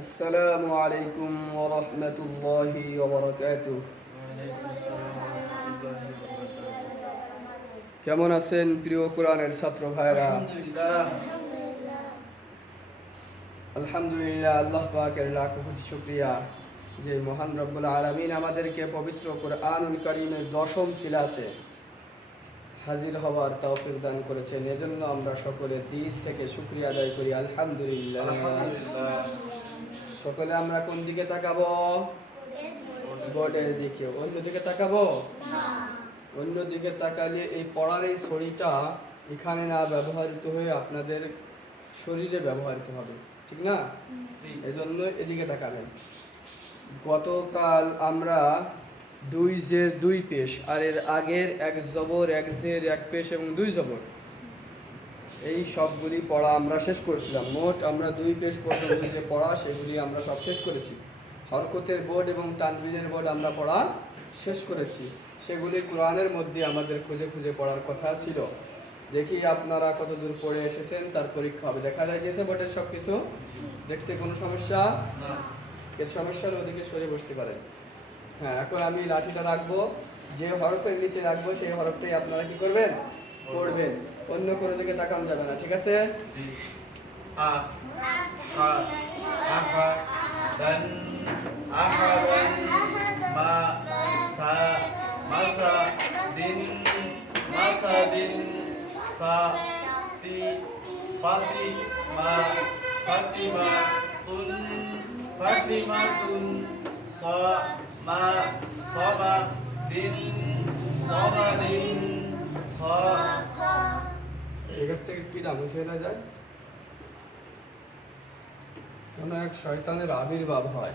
আসসালামু আলাইকুম ওয়া রাহমাতুল্লাহি ওয়া বারাকাতুহু। কেমন আছেন প্রিয় কোরআনের ছাত্র ভাইরা? আলহামদুলিল্লাহ, আল্লাহ পাকের লাখো কোটি শুকরিয়া যে মহান রব্বুল আলামিন আমাদেরকে পবিত্র কোরআনুল কারীমের 10ম ক্লাসে হাজির হওয়ার তৌফিক দান করেছেন। এজন্য আমরা সকলে দিল থেকে শুকরিয়া আদায় করি আলহামদুলিল্লাহ। সকলে আমরা কোন দিকে তাকাবো? বোর্ডের দিকে। অন্যদিকে তাকাবো না। অন্যদিকে তাকালে এই পড়ার এই ছড়িটা এখানে না ব্যবহৃত হয়ে আপনাদের শরীরে ব্যবহৃত হবে, ঠিক না? এজন্য এদিকে তাকাবেন। গতকাল আমরা 2 জের 2 পেশ আর এর আগের 1 জবর 1 জের 1 পেশ এবং 2 জবর এই সবগুলি পড়া আমরা শেষ করেছিলাম। মোট আমরা 2 পেশ পর্যন্ত যে পড়া সেগুলি আমরা সব শেষ করেছি। হরকতের বোর্ড এবং তানবিনের বোর্ড আমরা পড়া শেষ করেছি। সেগুলি কোরআনের মধ্যে আমাদের খুঁজে খুঁজে পড়ার কথা ছিল। দেখি আপনারা কতদূর পড়ে এসেছেন, তার পরীক্ষা হবে। দেখা যায় গেছে বোর্ডের সব কিছু? দেখতে কোনো সমস্যা? এর সমস্যার ওদিকে সরে বসতে পারেন। হ্যাঁ, এখন আমি লাঠিটা রাখবো, যে হরফের নিচে রাখবো সেই হরফটাই আপনারা কি করবেন? পড়বেন। অন্য কোনো দিকে তাকানো যাবে না, ঠিক আছে? এখান থেকে কি নাম মুছে না যায়, কোন এক শয়তানের আবির্ভাব হয়।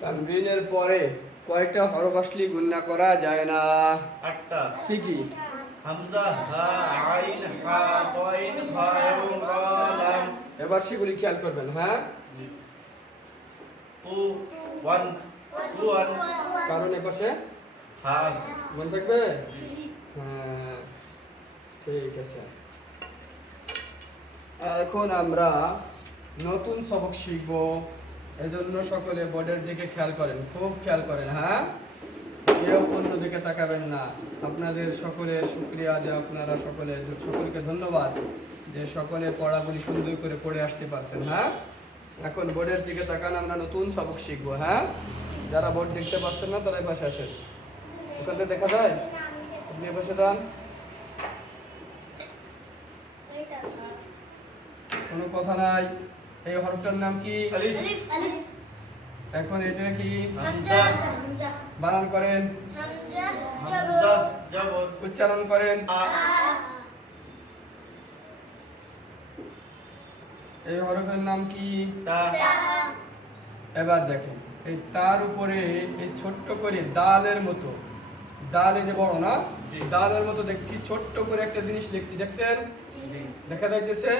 তানবিনের পরে কয়টা হরফ আসলে গুণনা করা যায় না? 8টা। কি কি? হামজা, হা, আইন, হা, কইন, খা এবং লাম। এবার সেগুলি খেয়াল করবেন। হ্যাঁ, টু ওয়ান কারণ এপাশে হা মনে থাকবে। হ্যাঁ, ঠিক আছে। এখন আমরা নতুন সবক শিখব, এজন্য সকলে বোর্ডের দিকে খেয়াল করেন, খুব খেয়াল করেন। হ্যাঁ, কেউ অন্য দিকে তাকাবেন না। আপনাদের সকলের শুকরিয়া যে আপনারা সকলকে ধন্যবাদ যে সকলে পড়াগুলি সুন্দর করে পড়ে আসতে পারছেন। হ্যাঁ, এখন বোর্ডের দিকে তাকান, আমরা নতুন সবক শিখবো। হ্যাঁ, যারা বোর্ড দেখতে পাচ্ছেন না তারা পাশে আসেন। ওখান থেকে দেখা যায়, আপনি বসে যান। কোনো কথা নাই। এই হরফটার নাম কি? আলিফ। এখন এটা কি? হামজা। বানান করেন, হামজা জবর। উচ্চারণ করেন। এই হরফের নাম কি? তা। এবার দেখেন, এই তার উপরে এই ছোট্ট করে দালের মতো, দাল এই যে বড় না, দালের মতো দেখছি ছোট্ট করে একটা জিনিস লিখছি, দেখছেন? দেখা যাইতেছে?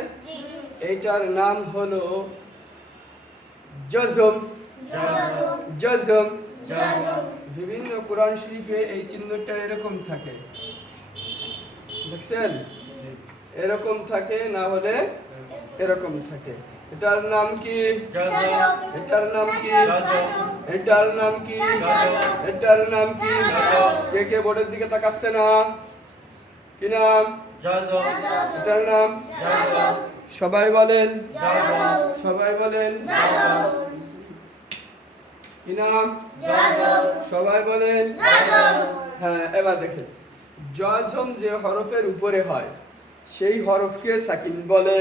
এইটার নাম হলো জজম। জজম। বিভিন্ন কোরআন শরীফে এই চিহ্নটা এরকম থাকে, দেখছেন? এরকম থাকে, না হলে এরকম থাকে। এটার নাম কি? এটার নাম কি? এটার নাম কি? এটার নাম কি? কে কে বোর্ডের দিকে তাকাচ্ছে না? কি নাম? এটার নাম সবাই বলেন, সবাই বলেন। কি নাম? সবাই বলেন। হ্যাঁ, এবার দেখেন, জজম যে হরফের উপরে হয় সেই হরফকে সাকিন বলে।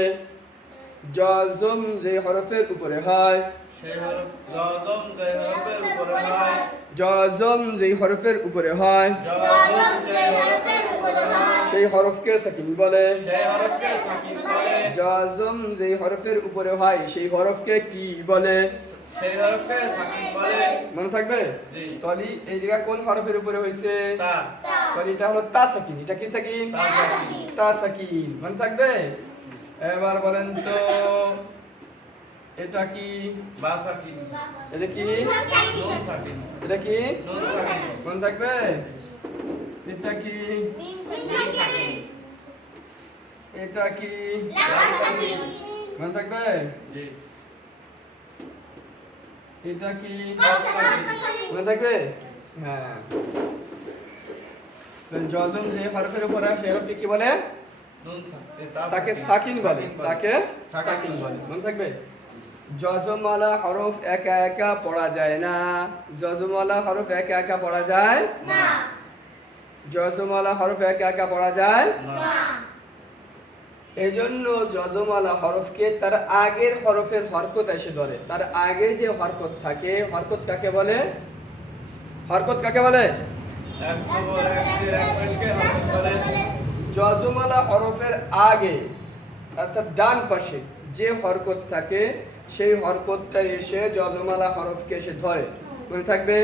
জজম যে হরফের উপরে হয় সেই হরফ জজম যে হরফের উপরে হয় জজম যে হরফের উপরে হয় জজম যে হরফের উপরে হয় সেই হরফকে সাকিন বলে সেই হরফকে সাকিন বলে জজম যে হরফের উপরে হয় সেই হরফকে কি বলে সেই হরফকে সাকিন বলে মনে থাকবে জি। তাহলে এই জায়গা কোন হরফের উপরে হয়েছে তা তাহলে এটা হলো তা সাকিন এটা কি সাকিন তা সাকিন তা সাকিন মনে থাকবে এবার বলেন তো এটা কি বা সাকিন এটা কি নুন সাকিন এটা কি নুন সাকিন মনে থাকবে এটা কি এটা কি মনে থাকবে জি এটা কি বা সাকিন মনে থাকবে হ্যাঁ তো জজম যে হরফের উপর হয় সেই হরফকে কি বলে নুন সাকিন তাকে সাকিন বলে তাকে সাকিন বলে মনে থাকবে জজমওয়ালা হরফ একা একা পড়া যায় না জজমওয়ালা হরফ একা একা পড়া যায় না জজমওয়ালা হরফ একা একা পড়া যায় না এজন্য জজমওয়ালা হরফকে তার আগের হরফের হরকত এসে ধরে তার আগে যে হরকত থাকে হরকত কাকে বলে হরকত কাকে বলে এক জবর এক জের এক পেশকে হরফ বলে জজমওয়ালা হরফের আগে অর্থাৎ ডান পাশে যে হরকত থাকে সেই হরকতটা এসে জজমওয়ালা হরফকে এসে ধরে মনে থাকবে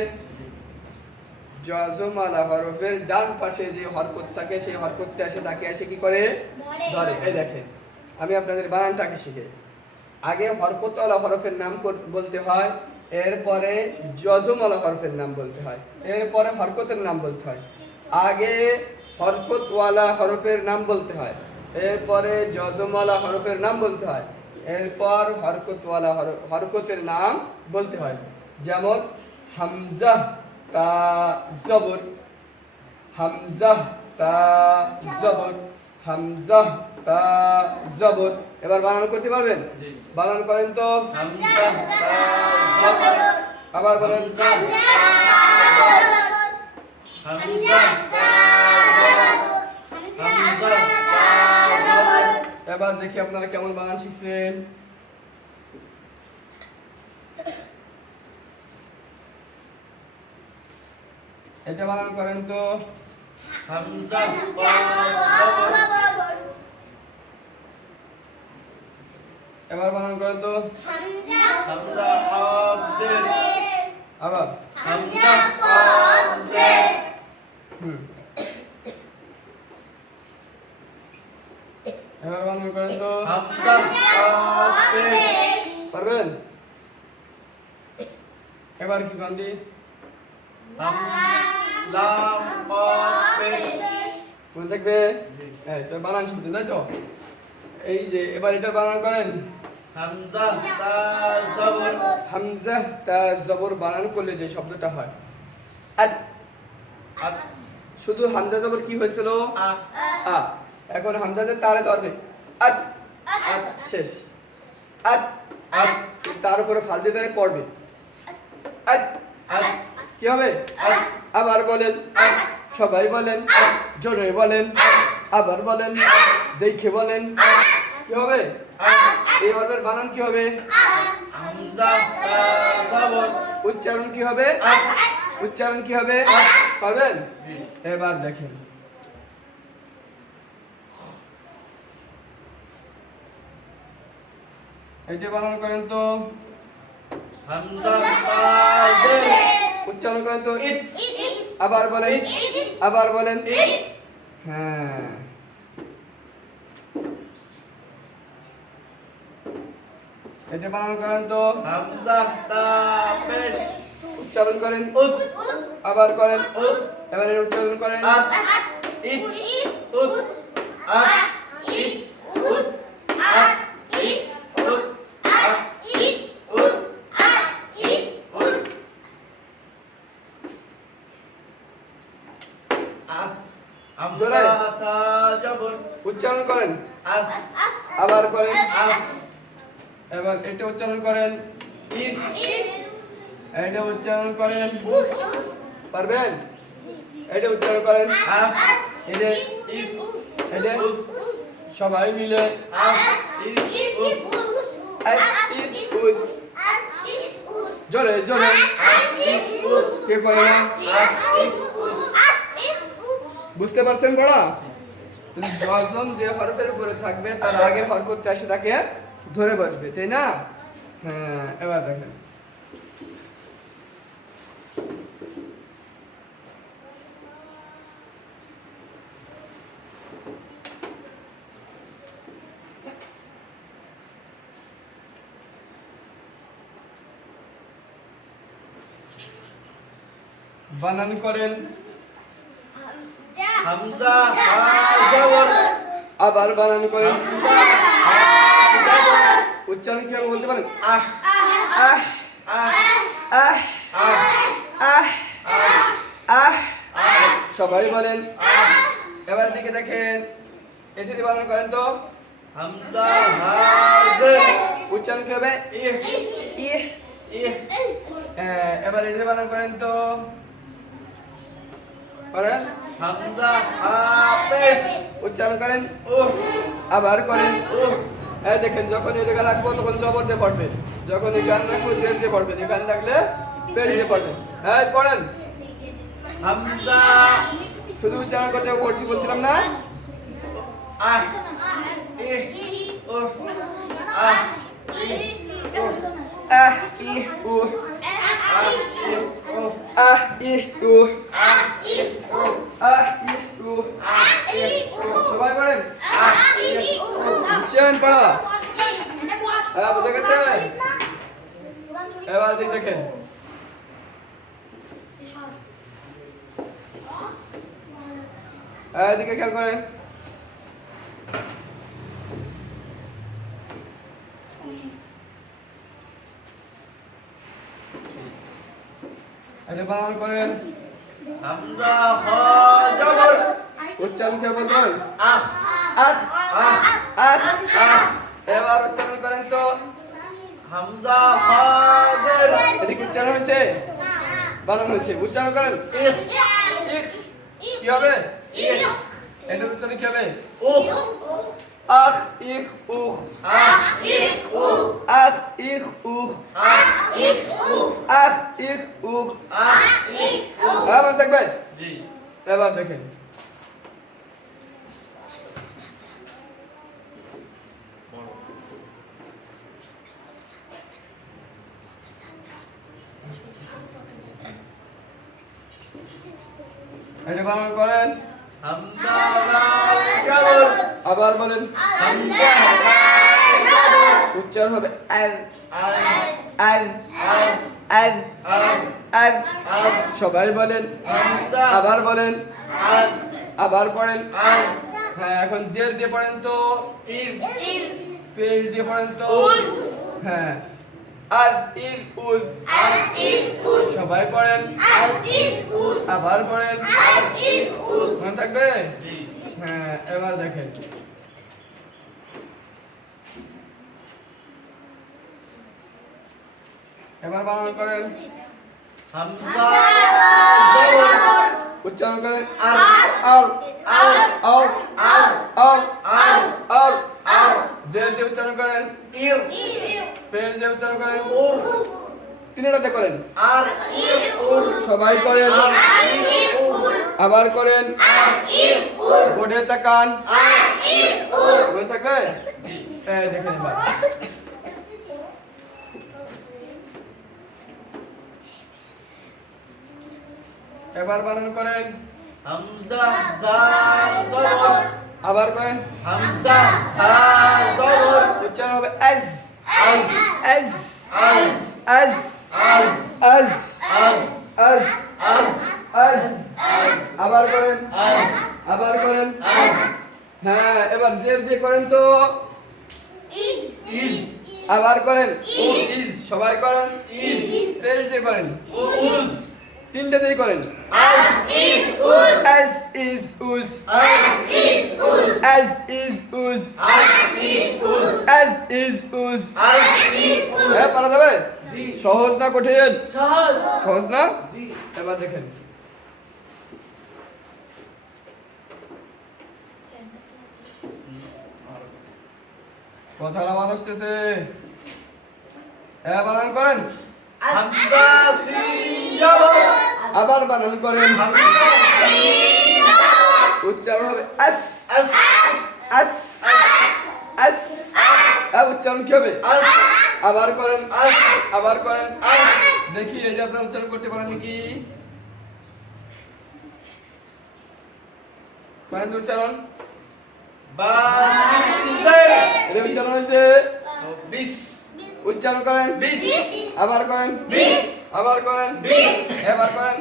জজমওয়ালা হরফের ডান পাশে যে হরকত থাকে সেই হরকতটা এসে তাকে এসে কি করে ধরে এই দেখেন আমি আপনাদের বানানটাকে শিখে আগে হরকতওয়ালা হরফের নাম বলতে হয় এরপরে জজমওয়ালা হরফের নাম বলতে হয় এরপরে হরকতের নাম বলতে হয় আগে হরকতওয়ালা হরফের নাম বলতে হয় এরপরে জজমওয়ালা হরফের নাম বলতে হয় এরপর হরকতওয়ালা হরকতের নাম বলতে হয় যেমন হামজা তা জবর হামজা তা জবর হামজা তা জবর এবার বানান করতে পারবেন জি বানান করেন তো হামজা তা জবর আবার বলেন হামজা তা জবর হামজা তা জবর এবার দেখি আপনারা কেমন বানান শিখছেন এটা বানান করেন তো হামজা তা জবর এবার বানান করেন তো হামজা কফ জের আবার হামজা কফ জের এবার বানান করেন তো হামজা কফ পেশ পারবেন এবার কি গান দি হাম লাম কফ পেশ মনে থাকবে এই তো বানান শিখছেন তাই তো এই যে এবার এটা বানান করেন হামজা তা জবর হামজা তা জবর বানান করলে যে শব্দটা হয় আদ আত শুধু হামজা জবর কি হয়েছিল আ আ এখন হামজাতে তারে ধরবে আদ আদ শেষ আদ আত তার উপরে ফাল দিয়ে তারে পড়বে আদ আত কি হবে আবার বলেন সবাই বলেন জোরে বলেন আবার বলেন দেখে বলেন কি হবে এই হরফের বানান কি হবে হামজা তা জবর উচ্চারণ কি হবে আত উচ্চারণ কি হবে পারবেন জি এবার দেখেন এটা বানান করেন তো হামজা তা জের উচ্চারণ করেন তো ইত আবার বলেন আবার বলেন হ্যাঁ এটা বানান করেন তো হামজা তা পেশ উচ্চারণ করেন উত আবার করেন উত এবার এর উচ্চারণ করেন আত ইত উত আত ইত উত আত ইত উত আত ইত উত আত ইত উত আস জোরে। হামজা তা জবর উচ্চারণ করেন আস আবার করেন আস এবার এটা উচ্চারণ করেন ইস এটা উচ্চারণ করেন পারবেন এটা উচ্চারণ করেন আস এটা ইস এটা উস সবাই মিলে আস ইস উস জোরে জোরে কে করে না বুঝতে পারছেন পড়া তুমি যখন যে হরফের উপরে থাকবে তার আগে হরকতটা এসে তাকে ধরে বসবে তাই না হ্যাঁ এবার দেখেন বানান করেন হামজা হা জবর আবার বানান করেন হামজা হা জবর উচ্চারণ কি বলতে পারেন আহ আহ আহ আহ আহ আহ আহ আহ সবাই বলেন আহ এবার দিকে দেখেন এটি দিয়ে বানান করেন তো হামজা হা জের উচ্চারণ কি হবে ইহ ইহ ইহ এবার এটি দিয়ে বানান করেন তো করেন হামজা হা পেশ উচ্চারণ করেন উহ আবার করেন উহ এই দেখেন যখন এই গান রাখবো তখন জবর দিয়ে পড়বে যখন এই গান রাখবো জের দিয়ে পড়বে এই গান রাখলে পেশ দিয়ে পড়বে হ্যাঁ পড়েন হামজা শুধু উচ্চারণ করতে পড়ছি বলছিলাম না আহ ইহ উহ আহ আহ ইহ উহ আহ ইহ উহ আহ ইহ উহ সবাই পড়েন বুঝছেন পড়া হ্যাঁ বুঝে গেছে এবার দিক দেখেন এদিকে খেয়াল করেন এটা বানান করেন হামজা হা জবর উচ্চারণ কে বলবেন আহ আহ আহ আহ আহ এবার উচ্চারণ করেন তো হামজা হা জের এদিকে উচ্চারণ হয়েছে বানান হয়েছে উচ্চারণ করেন ইহ ইহ কি হবে এটা উচ্চারণ কি হবে উহ আহ ইহ উহ আহ ইহ উহ আহ ইহ উহ আহ ইহ উহ আহ ইহ উহ আহ ইহ উহ এবার দেখবেন জি এবার দেখেন এটা বানান করেন হামজা লাম জবর আবার বলেন হামজা লাম জবর উচ্চারণ হবে আল আল আল আল আল আল আল আল সবাই বলেন হামজা আবার বলেন আল আবার পড়েন আল হ্যাঁ এখন জের দিয়ে পড়েন তো ইজ পেশ দিয়ে পড়েন তো হ্যাঁ আর ইজ উল সবাই পড়েন আবার পড়েন মনে থাকবে জি হ্যাঁ এবার দেখেন এবার বানান করেন হামজা জবর উচ্চারণ করেন আর আর আর আর আর আর আর আর আর জের দিয়ে উচ্চারণ করেন ইর পেশ দিয়ে উচ্চারণ করেন উর তিনটাতে করেন আর ইর উর সবাই করেন আর ইর উর আবার করেন বোর্ডে তাকান আর ইর উর মনে থাকবে এই দেখেন এবার এবার বানান করেন হামজা জা জবর আবার করেন হামজা জা জবর উচ্চারণ হবে আজ আজ আজ আজ আজ আজ আজ আজ আজ আজ আজ আবার করেন আজ আবার করেন আজ হ্যাঁ এবার জের দিয়ে করেন তো ইজ আবার করেন ইজ সবাই করেন ইজ পেশ দিয়ে করেন উজ তিনটাতেই করেন আজ is uz as is us আজ is uz as is us আজ is uz as is us আজ ইজ উজ হ্যাঁ পারা যাবে জি সহজ না কঠিন সহজ সহজ না জি এবার দেখেন কথাটা মানুষ আসতেছে বানান করেন। হামজা সিন জবর আবার বানান করেন। হামজা উচ্চারণ হবে আস আস আস আস। উচ্চারণ কি হবে? আস আবার করেন। আস আবার করেন। আস দেখি এটা আপনার উচ্চারণ করতে পারেন নাকি? করেন তো উচ্চারণ। বা সিন জের এটা উচ্চারণ হয়েছে। বিস উচ্চারণ করেন। বিস আবার করেন। বিস আবার করেন। বিস এবার করেন।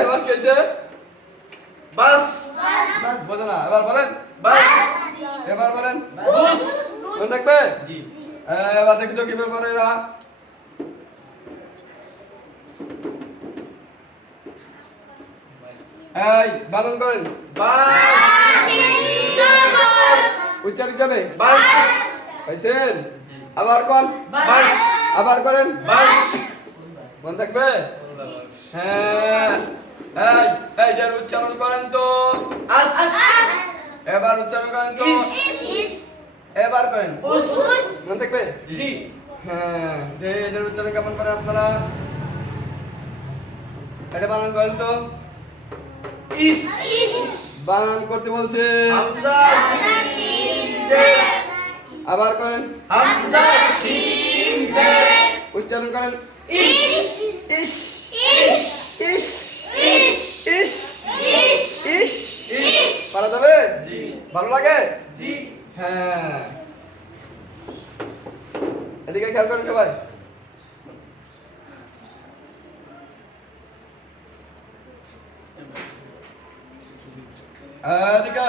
এবার কেছে বাস বোঝো না, এবার বলেন। বাস এবার বলেন। বুস মনে থাকবে? জি এবার দেখি তো কিভাবে বলে এরা। এই বানান করেন। বা উচ্চারিত যাবে। বাস পাইছেন? আবার কোন? বাস আবার করেন। বাস মনে থাকবে? হ্যাঁ। এই এইটার উচ্চারণ করেন তো। আস এবার উচ্চারণ করেন তো। ইস এবার করেন। উস মনে থাকবে? জি হ্যাঁ। এটার উচ্চারণ কেমন করেন আপনারা? এটা বানান করেন তো। ইস বানান করতে বলছে। হামজা সিন জের আবার করেন। হামজা সিন জের উচ্চারণ করেন। ইস ইস ইস ইস ইস পারা যাবে? জি ভালো লাগে? জি হ্যাঁ। এদিকে খেয়াল করেন সবাই। এদিকে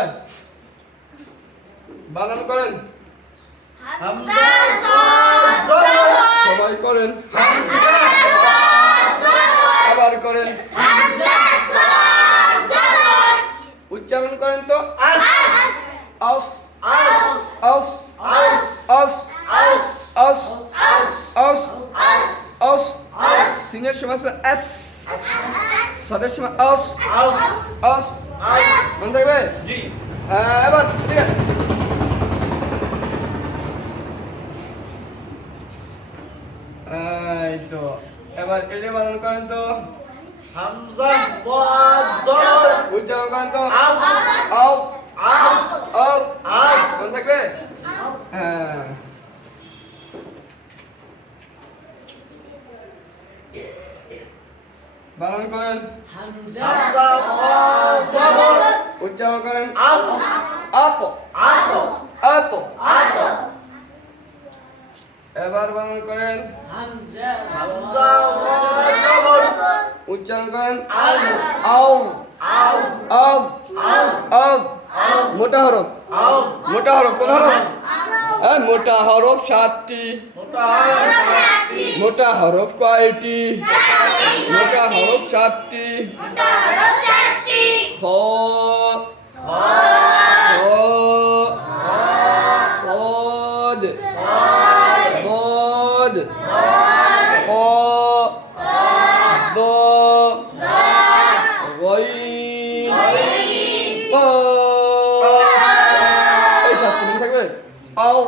বানান করেন। হামজা সাদ জবর সবাই করেন। হামজা আবার করেন। উচ্চারণ করেন তো। আস আস আস আস আস আস আস আস আস আস আস আস। সিনের সময় এস, সাদের সময় আস আস আস। আস মনে থাকবে? জি হ্যাঁ। এবার ঠিক আছে। এই তো এবার এটা বানান করেন তো। হামজা সাদ জবর উচ্চারণ করেন তো। আও আও আও আও। আও মনে থাকবে? হ্যাঁ। বানান করেন। হামজা সাদ জবর উচ্চারণ করেন। আও আপ আও আপ। আও এবার বানান করেন। হামজা সাদ জবর উচ্চারণ করেন। আও আও আও আও আও আও। মোটা হরফ। আও মোটা হরফ কোন হরফ? মোটা হরফ 7টি। মোটা হামজা মোটা হরফ কয়টি? মোটা হরফ 7টি। খ খ صاد ضاد قاف ضاء غين قاف। এই সাতটি মনে থাকবে। আও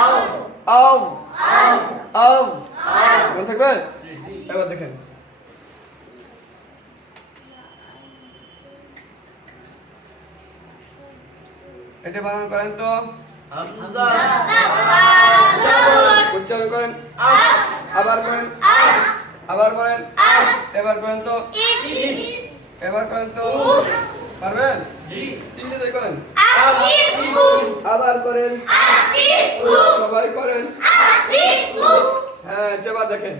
আও আও আও আও। মনে থাকবে? এবার দেখেন। এটা বানান করেন তো। হামজা সাদ জবর উচ্চারণ করেন। আস আবার করেন। আবার করেন। এবার করেন তো। ইস এবার করেন তো। পারবেন? জি তিনটেই করেন। আও আবার করেন। সবাই করেন। হ্যাঁ এবার দেখেন।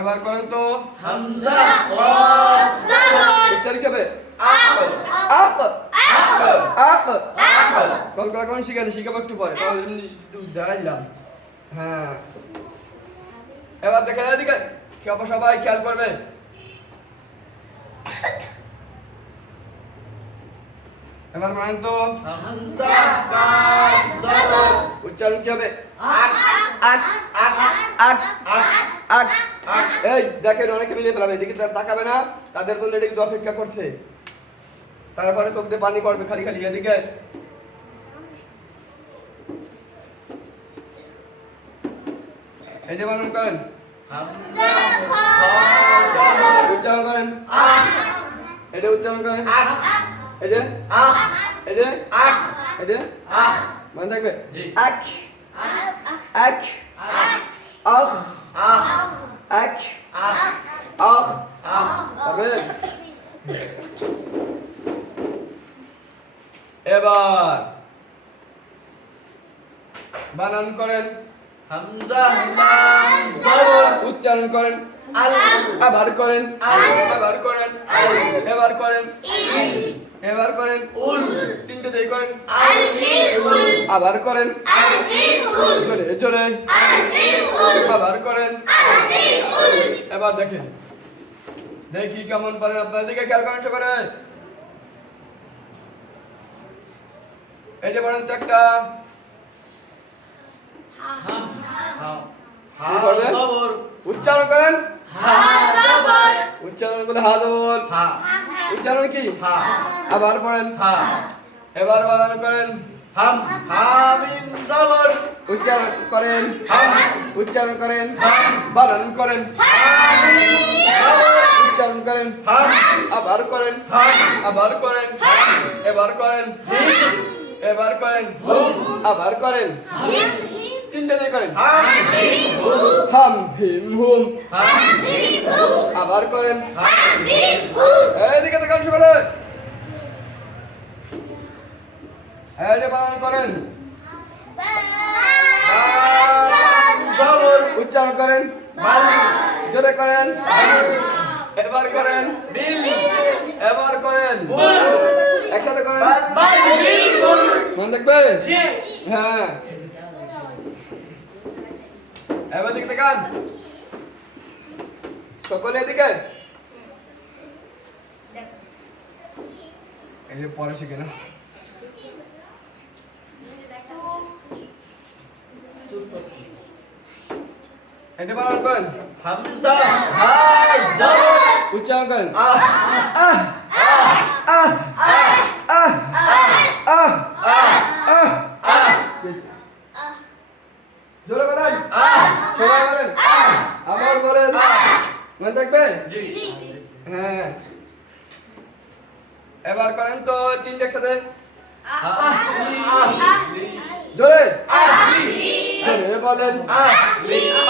এবার করেন তো। হামজা সাদ জবর উচ্চারিত হবে। আও আপ আপ। আও কল করা কোন শিখাবো একটু পরে। তাহলে এমনি একটু দাঁড়াইলাম। হ্যাঁ। এবার দেখেন এদিকে। সবাই খেয়াল করবে। এবার বলেন তো। হামজা কাফ জবর উচ্চারণ কি হবে? আক আক আক আক আক আক এই দেখেন অনেকে মিলিয়ে ফেলাবে, এদিকে তারা তাকাবে না, তাদের জন্য এটা কিন্তু অপেক্ষা করছে। তারপরে চোখ দিয়ে পানি পড়বে খালি খালি। এদিকে এটা বানান করেন, উচ্চারণ করেন, এটা উচ্চারণ করেন, এটা এটা এটা মনে থাকবে। আখ আখ আখ আখ আখ পারবেন? এবার বানান করেন, হামজা লাম জবর উচ্চারণ করেন, আল আবার করেন, আবার করেন, এবার করেন, এবার করেন, উল তিনটে দিয়ে করেন, আল উল আবার করেন, জোরে জোরে, আবার করেন। এবার দেখেন, দেখি কেমন পারেন আপনার দিকে খেয়াল করেন করে। এই যে বলেন তো একটা হাম হা কি করবেন? জবর উচ্চারণ করেন, হা জবর উচ্চারণ করলে হা জবর, হা উচ্চারণ কি? হা আবার পড়েন, হা এবার বানান করেন, হাম হা মিম জবর উচ্চারণ করেন, হাম উচ্চারণ করেন, বানান করেন, উচ্চারণ করেন, হাম আবার করেন, হাম আবার করেন, এবার করেন, এবার করেন, আবার করেন, তিনটে দিয়ে করেন, হাম মিম হুম হাম ভীম হুম, হাম মিম হুম আবার করেন, হাম মিম হুম এইদিকে তাকান সবাই, এই যে বানান করেন, লাম জবর উচ্চারণ করেন, বাল জোরে করেন, এবার করেন, বিল এবার করেন, বুল একসাথে করেন, বাল বিল বুল মনে দেখবেন। জি হ্যাঁ, এবার দিকে তাকান সকলে, এদিকে এই যে পরে শিখে না। এটা বানান করেন, হামজা হা জবর উচ্চারণ করেন, আহ আহ আহ আহ আহ আহ আহ, জোরে বলেন, সবাই বলেন, আবার বলেন, মনে থাকবে। জি হ্যাঁ, এবার করেন তো তিনটে একসাথে, জোরে জোরে বলেন,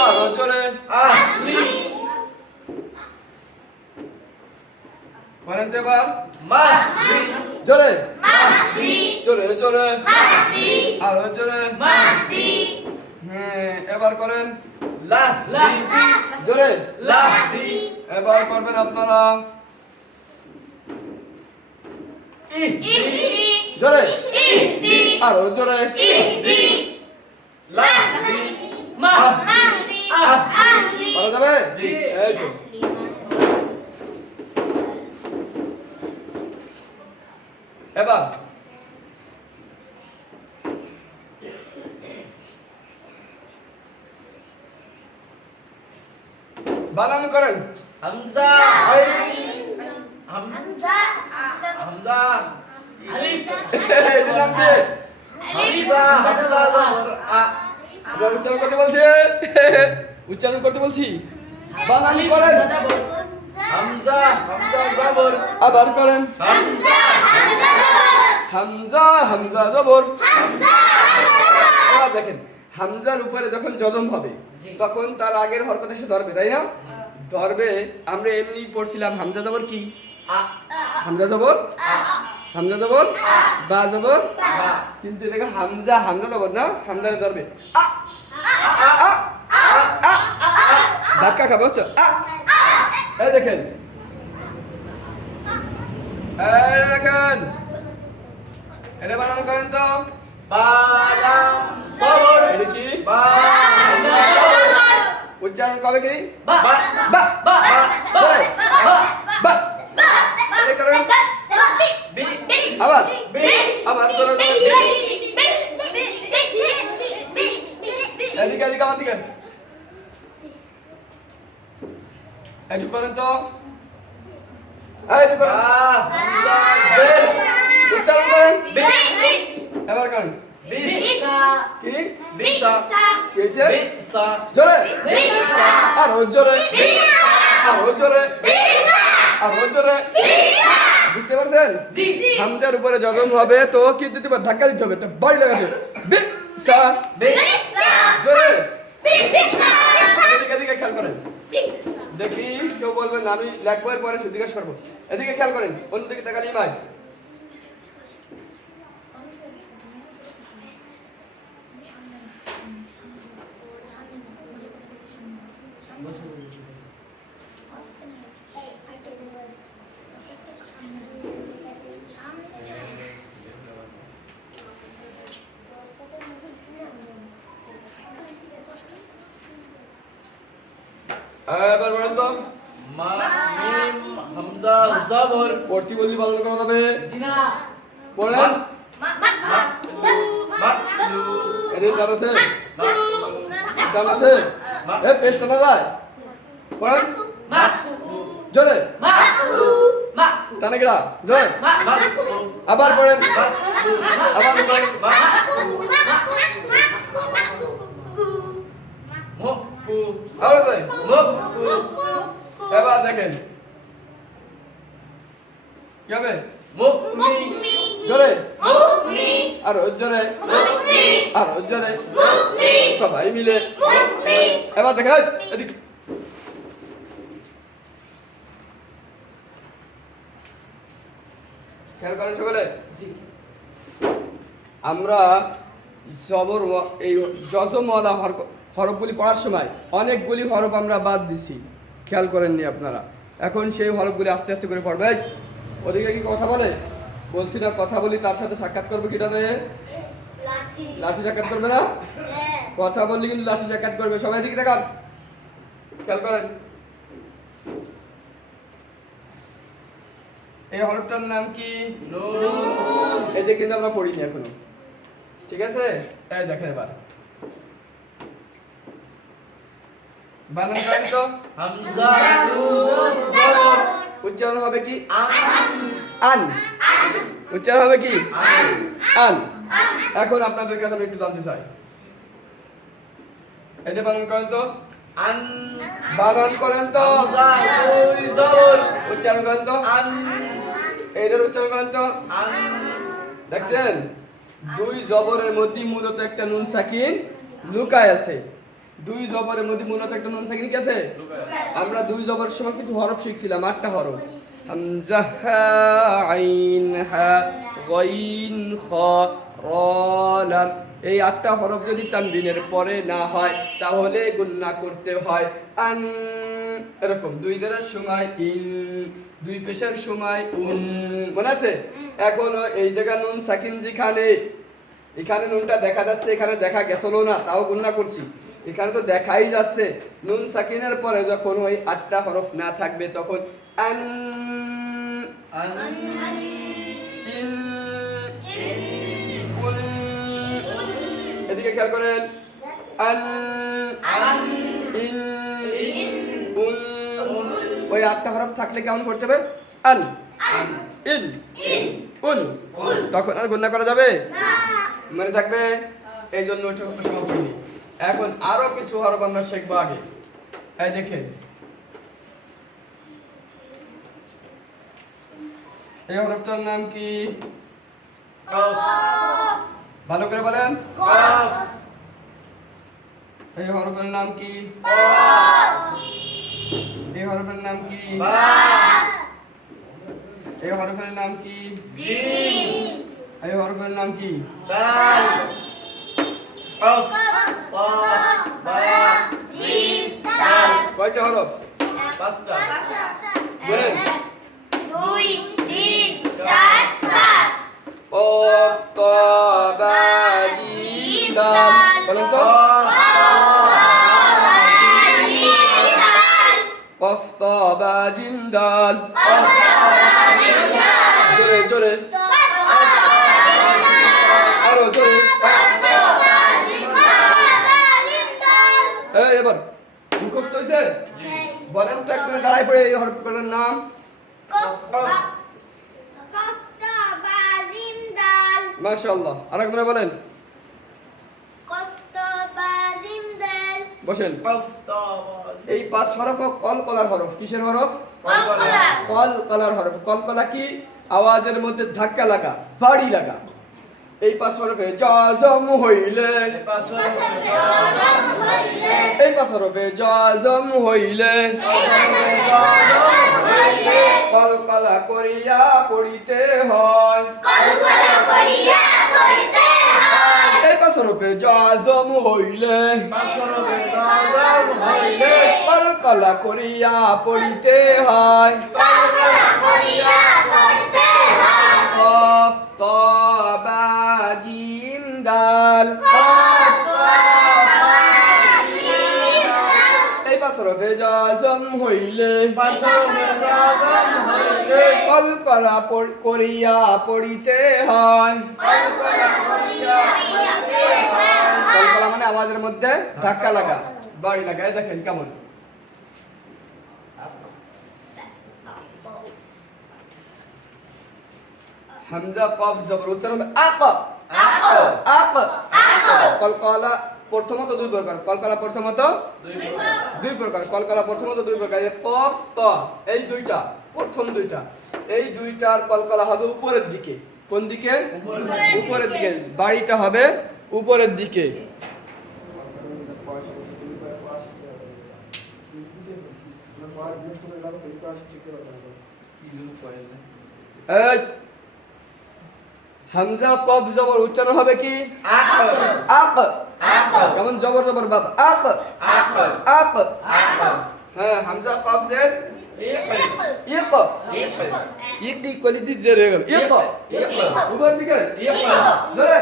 আরো জোরে বলেন তো এবার, জোরে জোরে জোরে, আরো জোরে, হ্যাঁ এবার করেন, জোরে এবার করবেন আপনারা, জোরে আরো জোরে, পারা যাবে? জি। এই তো এবার বানান করেন, হামজা আইন হামজা আলিফ এটা নাম কি? হামজা জবর আ আমরা উচ্চারণ করতে বলছি, উচ্চারণ করতে বলছি, বানান করেন, হামজা জবর আবার করেন, হামজা হামজা হামজা জবর, এবার দেখেন হামজার উপরে যখন জজম হবে তখন তার আগের হরকত এসে ধরবে, তাই না? ধরবে, আমরা এমনি পড়ছিলাম হামজা জবর কি? আ হামজা জবর, হামজা জবর, বা জবর, বা কিন্তু দেখো হামজা হামজা জবর না, হামজারে ধরবে আ আ আ ধাক্কা খাবে, বুঝছো? এই দেখেন, এই দেখেন, এটা বানান করেন তো, বালাম জবর এটা কি? বা উচ্চারণ কবে কি? বা বা বা জোরে, বা এটা করেন, বি আবার বি আবার জোরে জোরে, এদিকে এদিকে আমার দিকে, করেন তো। এই যে করেন। বা হামজা জের উচ্চারণ করেন। বি এবার করেন। বিসা কি? বিসা কি হয়েছে? বিসা জোরে। আর জোরে। আর জোরে। আর জোরে। বুঝতে পারছেন? হামজার উপরে যজম হবে তো কি দিতে হবে? ধাক্কা দিতে হবে, একটা বাড়ি লাগাতে হবে। বিসা। জোরে। এদিকে এদিকে খেয়াল করেন। দেখি কেউ বলবেন না, আমি লেখবো এর পরে জিজ্ঞাসা করবো। এদিকে খেয়াল করেন, অন্যদিকে তাকালি ভাই। এবার বলেন তো, মা মিম হামজা জবর পড়তি বললি পালন করা যাবে? পড়েন। মাকলু এদিকে টান আছে? মাকলু টান আছে? পেশ টানা যায়? পড়েন। জোরে। টানে কেডা? জোরে। মাকলু আবার পড়েন। মাকলু আবার পড়েন। মুকু আরো যায়। মুকু এবার দেখেন কি হবে? মুকমি জোরে। আর জোরে। আর জোরে। সবাই মিলে। এবার দেখেন এদিকে। খেয়াল করেন সকলে। আমরা জবর এই যজমওয়ালা হরফগুলি পড়ার সময় অনেকগুলি হরফ আমরা বাদ দিছি, খেয়াল করেননি আপনারা। এখন সেই হরফগুলি আস্তে আস্তে করে পড়বে। ওদিকে কি কথা বলে? বলছি না কথা বলি, তার সাথে সাক্ষাৎ করবো কিটাতে? লাঠি সাক্ষাৎ করবে না? কথা বললি কিন্তু লাঠি সাক্ষাৎ করবে। সবাই দিকে দেখান, খেয়াল করেন। এই হরফটার নাম কি? নুন এটা কিন্তু আমরা পড়িনি এখনো, ঠিক আছে? এই দেখেন এবার বানান করেন তো। হামজা নুন জবর উচ্চারণ হবে কি? আন আন। উচ্চারণ হবে কি? আন আন। এখন আপনাদের কাছে আমি একটু জানতে চাই, এটা বানান করেন তো। আন বানান করেন তো। হামজা দুই জবর উচ্চারণ করেন তো। আন এইটার উচ্চারণ করেন তো। আন দেখছেন, দুই জবরের মধ্যে মূলত একটা নুন সাকিন লুকায় আছে। দুই জবরের মধ্যে মূলত একটা নুন সাকিন কি আছে? আমরা দুই জবরের সময় কিছু হরফ শিখছিলাম, 8টা হরফ। হামজা, হা, আইন, হা, গাইন, খ, র, লাম। এই 8টা হরফ যদি তানবিনের পরে না হয় তাহলে গুণনা করতে হয় আন। এরকম দুই দ্বারার সময় ইন, দুই পেশার সময় উন, মনে আছে? এখনো এই জায়গা নুন সাকিন যেখানে, এখানে নুনটা দেখা যাচ্ছে, এখানে দেখা গেছিল না, তাও গুণনা করছি। এখানে তো দেখাই যাচ্ছে। নুন সাকিনের পরে যখন ওই 8টা হরফ না থাকবে তখন আন, আন ইন, উন। এদিকে খেয়াল করেন। আন, ইন, উন। ওই 8টা হরফ থাকলে কেমন করতে হবে? আন, ইন, উন। তখন আর গুণনা করা যাবে? মনে থাকবে? এই জন্য সমাপ্তি নেই। এখন আরো কিছু হরফ আমরা শিখবো আগে। এই দেখেন, এই হরফটার নাম কি? কফ ভালো করে বলেন। কফ এই হরফের নাম কি? এই হরফের নাম কি? বা এই হরফের নাম কি? জিম এই হরফের নাম কি? দাল কফ তা বা জিম দাল কয়টা হরফ? পাঁচটা বলেন। 2 3 4 5 কফ, তা, বা, জিম, দাল। বলেন তো। কফ, তা, বা, জিম, দাল। জোরে জোরে, আরো জোরে। এই এবার মুখস্থ হয়েছে? বলেন তো একজন দাঁড়ায় পড়ে এই হরফগুলোর নাম। মাশাআল্লাহ। আরেকবার বলেন। বসেন। এই 5 হরফ কলকলার হরফ। কিসের হরফ? কলকলার হরফ। কলকলা কি? আওয়াজের মধ্যে ধাক্কা লাগা, বাড়ি লাগা। এই 5 হরফে জজম হইলে, এই 5 হরফে জজম হইলে কলকলা করিয়া পড়িতে হয়। এই 5 হরফে জজম হইলে কলকলা করিয়া পড়িতে হয়। কফ ত বা জিম দাল। এই 5 হরফে জজম হইলে কলকলা করিয়া পড়িতে হয়। কলকলা মানে আওয়াজের মধ্যে ধাক্কা লাগা, বাড়ি লাগা। এই দেখেন কেমন। হামজা কফ জবর উচ্চারণ হবে আক। আক। কলকলা প্রথমত দুই প্রকার। কলকলা প্রথমত দুই প্রকার। কলকলা প্রথমত দুই প্রকার। এই কফ ত এই দুইটা প্রথম দুইটা, এই দুইটার কলকলা হবে উপরের দিকে। কোন দিকে? উপরের দিকে। বাড়িটা হবে উপরের দিকে। এই হামজা কফ জবর উচ্চারণ হবে কি? আক। যেমন জবর জবর বাব আক। আক। হ্যাঁ, হামজা কফ জের ইক। ইক কলি দি জের হয়ে গেল। ইক উপর দিকে ধরে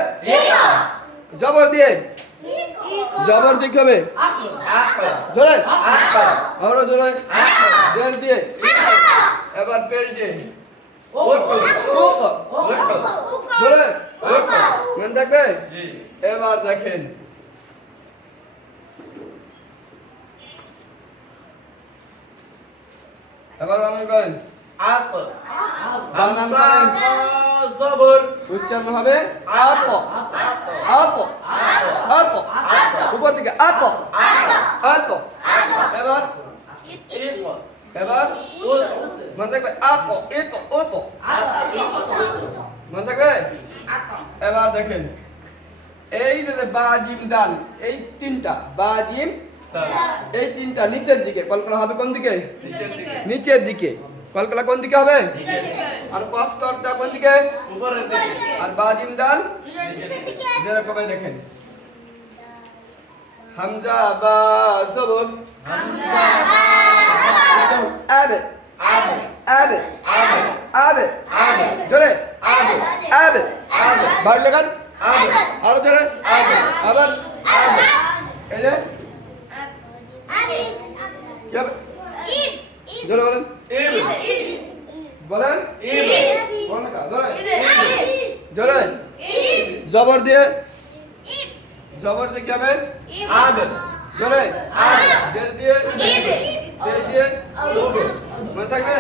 জবর দিয়ে, জবর দিকে হবে ধরে আরো ধরে জের দিয়ে, এবার পেশ দিয়ে ধরে মনে থাকবে। এবার দেখেন এবার বানান করেন। বানান করেন। উচ্চারণ হবে আত। আত। আত। উপর দিকে আত। আত। এবার এবার মনে থাকবে আত। এত অত মনে থাকবে। এবার দেখেন এই যে বা জিম দাল, এই তিনটা বা জিম, এই তিনটা নিচের দিকে। কলকলা হবে কোন দিকে? নিচের দিকে। কলকলা কোন দিকে হবে? আর কফ তরটা কোন দিকে? আর বা জিম দাল যেরকম দেখেন হামজা বা জবর আবে আবে আবে জোরে আবে বাড়ি লাগান আরো জোরে আবার এই যে কি হবে? জোরে বলেন বলেন বলেন না জোরে জোরে জবর দিয়ে, জবর দিয়ে কি হবে? জোরে জের দিয়ে পেশ দিয়ে মনে থাকবে।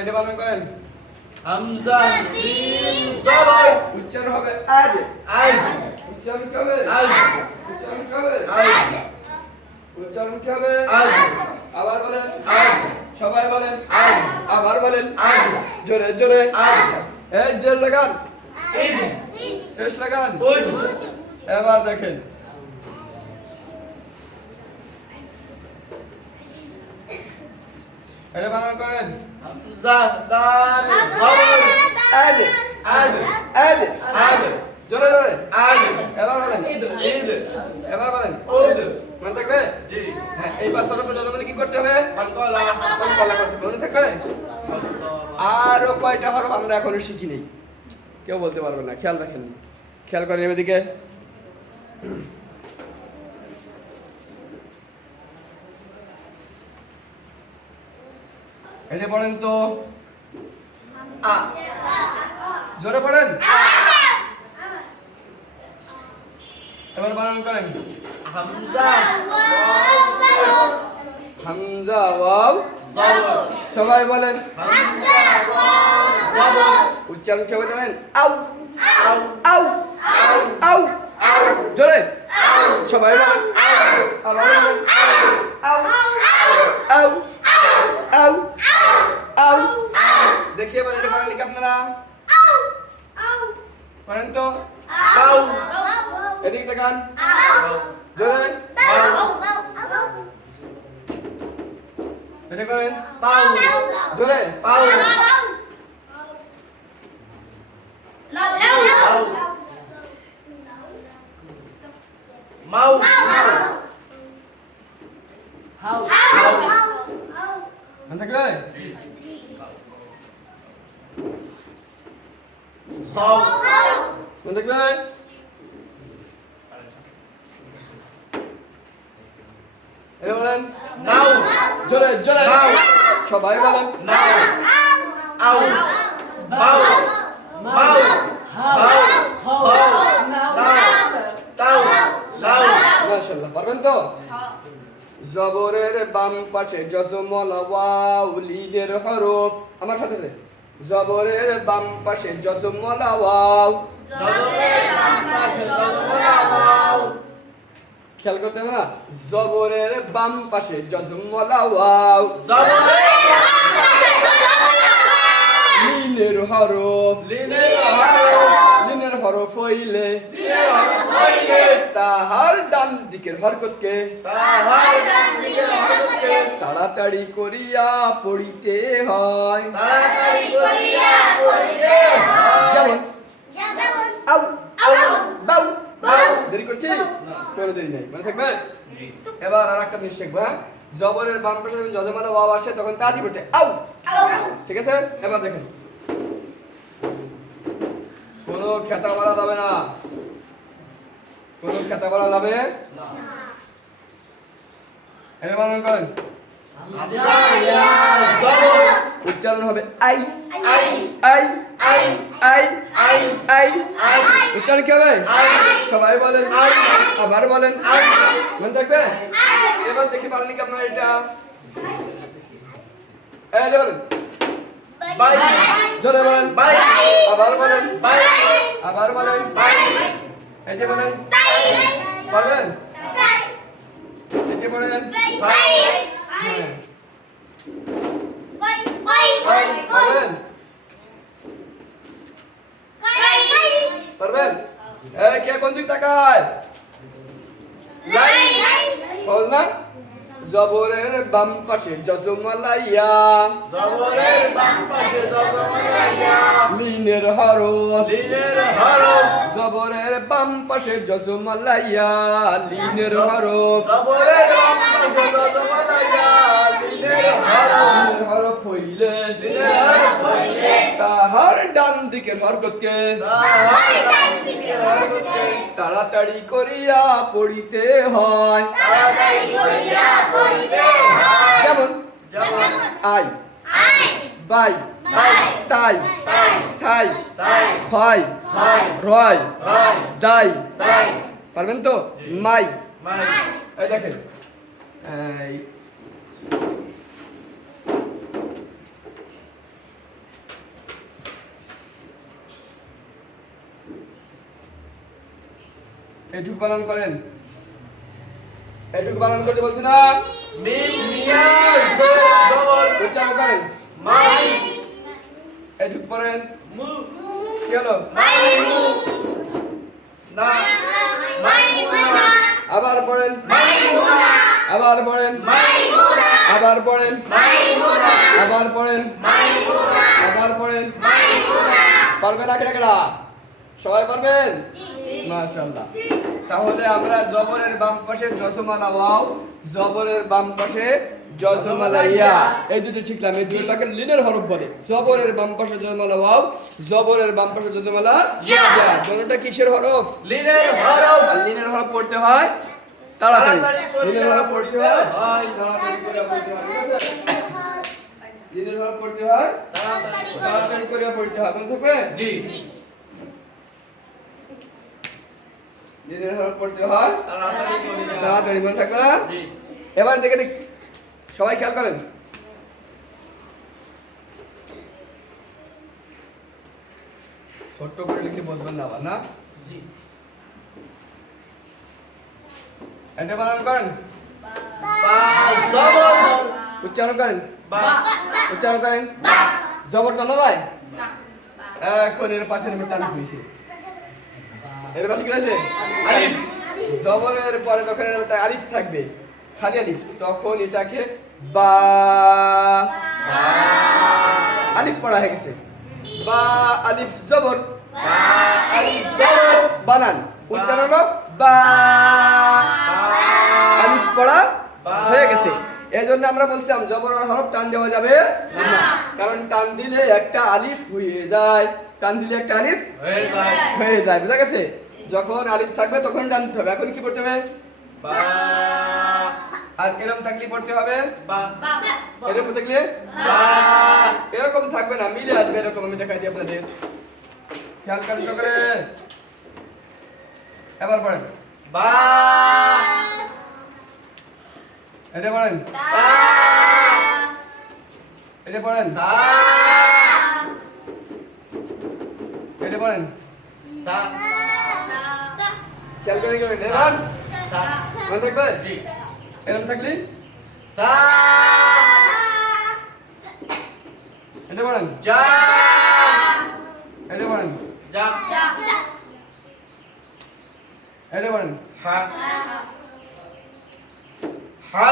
এটা বানান করেন। হামজা জিম জবর উচ্চারণ হবে আজ। আজ। উচ্চারণ কি হবে? আজ। উচ্চারণ কি হবে? আজ। উচ্চারণ কি হবে? আজ। আবার বলেন আজ। সবাই বলেন আজ। আবার বলেন আজ। জোরে জোরে আজ। এই জের লাগান, ইজ। পেশ লাগান। উজ। এবার দেখেন এটা বানান করেন। হামজা দাল জবর আজ। আজ। আজ। আজ। জোরে জোরে আজ। এবার বলেন ঈদ। এবার বলেন উদ। মনে থাকবে। জি। হ্যাঁ, এই পাঁচটার উপর যত কি করতে হবে? কলকলা। কলকলা করতে হবে। মনে থাকবে। আরো কয়টা হরফ আমরা এখনো শিখি নেই, কেউ বলতে পারবে না। খেয়াল রাখেন, খেয়াল করেন এদিকে। এটা পড়েন তো। আ। জোরে পড়েন। এবার বানান করেন। হামজা হামজা ওয়াও জবর সবাই বলেন। হামজা ওয়াও জবর উচ্চারণ কেমন জানেন? আউ আউ আউ আউ আউ জোরে সবাই বলেন। আবার বলেন। আউ আউ আউ আউ দেখিয়ে বলেন এটা পারেন কি আপনারা? পারেন তো? আউ এদিকে তাকান জোরে এটা করেন তাউ জোরে তাউ তাউ মাউ মনে থাকবে? সাউ মনে থাকবে? এটা বলেন নাউ জোরে জোরে নাউ সবাই বলেন। নাউ আউ বাউ মাউ হাউ হাউ নাউ তাউ লাউ মাশাআল্লাহ পারবেন তো? জবরের বাম পাশে জজমল ওয়াও লিনের হরফ আমার সাথে সাথে জবরের বাম পাশে জজমল ওয়াও জবরের বাম পাশে জজমলা ওয়াও খেয়াল করতে হবে না? জবরের বাম পাশে জজমল ওয়াও জবরের বাম পাশে লিনের হরফ লিনের হরফ লিনের হরফ হইলে লিনের হরফ হইলে তাহার ডান দিকের হরকতকে তাহার ডান দিকের হরফকে তাড়াতাড়ি করিয়া পড়িতে হয়। তাড়াতাড়ি করিয়া পড়িতে হয় যেমন আউ আউ বাউ বাউ দেরি করছি? কোনো দেরি নাই, মনে থাকবে? এবার আর একটা জিনিস শিখবো। হ্যাঁ, জবরের বাম পাশে যখন যজমালা ওয়াও আসে তখন তাড়াতাড়ি পড়তে আউ। ঠিক আছে? এবার দেখেন কোনো খেতা বলা যাবে না, কোনো খেতা বলা যাবে না এটা বানান করেন। হামজা ইয়া জবর উচ্চারণ হবে I I I I I I I I উচ্চারণ কি হবে? আই সবাই বলেন। আই আবার বলেন। আই মনে থাকবে? এবার দেখি পারেন কি আপনারা এটা? এই বলেন বাই জোরে বলেন। বাই আবার বলেন। বাই আবার বলেন। বাই এটি বলেন। পারবেন? এটি বলেন। বাই হ্যাঁ পারবেন? পারবেন? এই কে কোন দিক তাকায়? সহজ না? জবরের বাম পাশে জজমালাইয়া জবরের বাম পাশে জজমলা ইয়া লিনের হরফ লিনের হরফ জবরের বাম পাশে জজমালাইয়া লিনের হরফ জবরের বাম পাশে জজমলা ইয়া লিনের হরফ লিনের হরফ হইলে লিনের হরফ হইলে তাহার ডান দিকের হরকতকে তাহার ডান দিকের হরফকে তাড়াতাড়ি করিয়া পড়িতে হয়। তাড়াতাড়ি করিয়া পড়িতে হয় যেমন যেমন আই বাই বাই তাই তাই থাই তাই খয় খাই রয় রাই যাই তাই পারবেন তো? মাই মাই এই দেখেন এই এটুকু বানান করেন। এটুকু বানান করতে বলছি না? মিম মিয়া জবর উচ্চারণ করেন। মাই এটুকু পড়েন। মু কি হলো? মাই মু না মাই মুনা আবার পড়েন। মাই মুনা আবার পড়েন। মাই মুনা আবার পড়েন। মাই মুনা আবার পড়েন। মাই মুনা আবার পড়েন। মাই মুনা পারবেন আঁকড়া? সবাই পারবেন? মাশাআল্লাহ। তাহলে আমরা জবরের বাম পাশে জজমালা ওয়াও, জবরের বাম পাশে জজমালা ইয়া এই দুটো শিখলাম। এই দুটোকে লিনের হরফ বলে। জবরের বাম পাশে জজমালা ওয়াও, জবরের বাম পাশে জজমালা ইয়া। দুটোটা কিসের হরফ? লিনের হরফ আর লিনের হরফ পড়তে হয় তাড়াতাড়ি। তাড়াতাড়ি করিয়া লিনের হরফ পড়তে হয় হয়। তাড়াতাড়ি করে পড়তে হয়। ঠিক আছে? দিনের হরফ পড়তে হয় তাড়াতাড়ি তাড়াতাড়ি করে পড়তে হয়, মনে থাকবে? জি দিনের হরফ পড়তে হয় তাড়াতাড়ি করে তাড়াতাড়ি, মনে থাকবে না? জি এবার দেখে দেখ, সবাই খেয়াল করেন। ছোট্ট করে লিখে বলবেন না আবার, না? জি এটা বানান করেন, বা জবর উচ্চারণ করেন, বা উচ্চারণ করেন। জবর টানা যায়? এখন এর পাশে আমি টান হয়েছে, এর পাশে কি আছে? আলিফ জবরের পরে তখন এর একটা আলিফ থাকবে, খালি আলিফ, তখন এটাকে বা আলিফ পড়া হয়ে গেছে। বা আলিফ জবর, বা আলিফ জবর বানান উচ্চারণ হলো বা, আলিফ পড়া হয়ে গেছে। এই জন্য আমরা বলছিলাম জবর আর হরফ টান দেওয়া যাবে না, কারণ টান দিলে একটা আলিফ হয়ে যায়, টান দিলে একটা আলিফ হয়ে যায় হয়ে যায়, বুঝা গেছে? যখন আলিফ থাকবে তখন টান দিতে হবে। এখন কি পড়তে হবে? বা আর এরকম থাকলে পড়তে হবে বা এরকম থাকলে, বা এরকম থাকবে না, মিলে আসবে এরকম। আমি দেখাই দিই আপনাদের, খেয়াল করেন তো করে। এবার পড়েন, বা এটা পড়েন, তা এটা পড়েন, তা এটা পড়েন, তা খেয়াল করে গেলেন। এবার তা মনে থাকবে? জি এরকম থাকলে সা এটা পড়েন, যা এটা পড়েন, যা এটা পড়েন, হা হা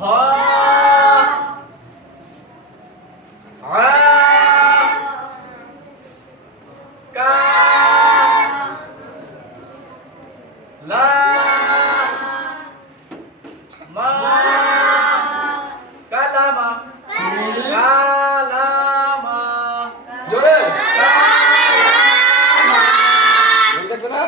হা আ কা লা মা কালামা কালামা জোরে মনে থাকবে না?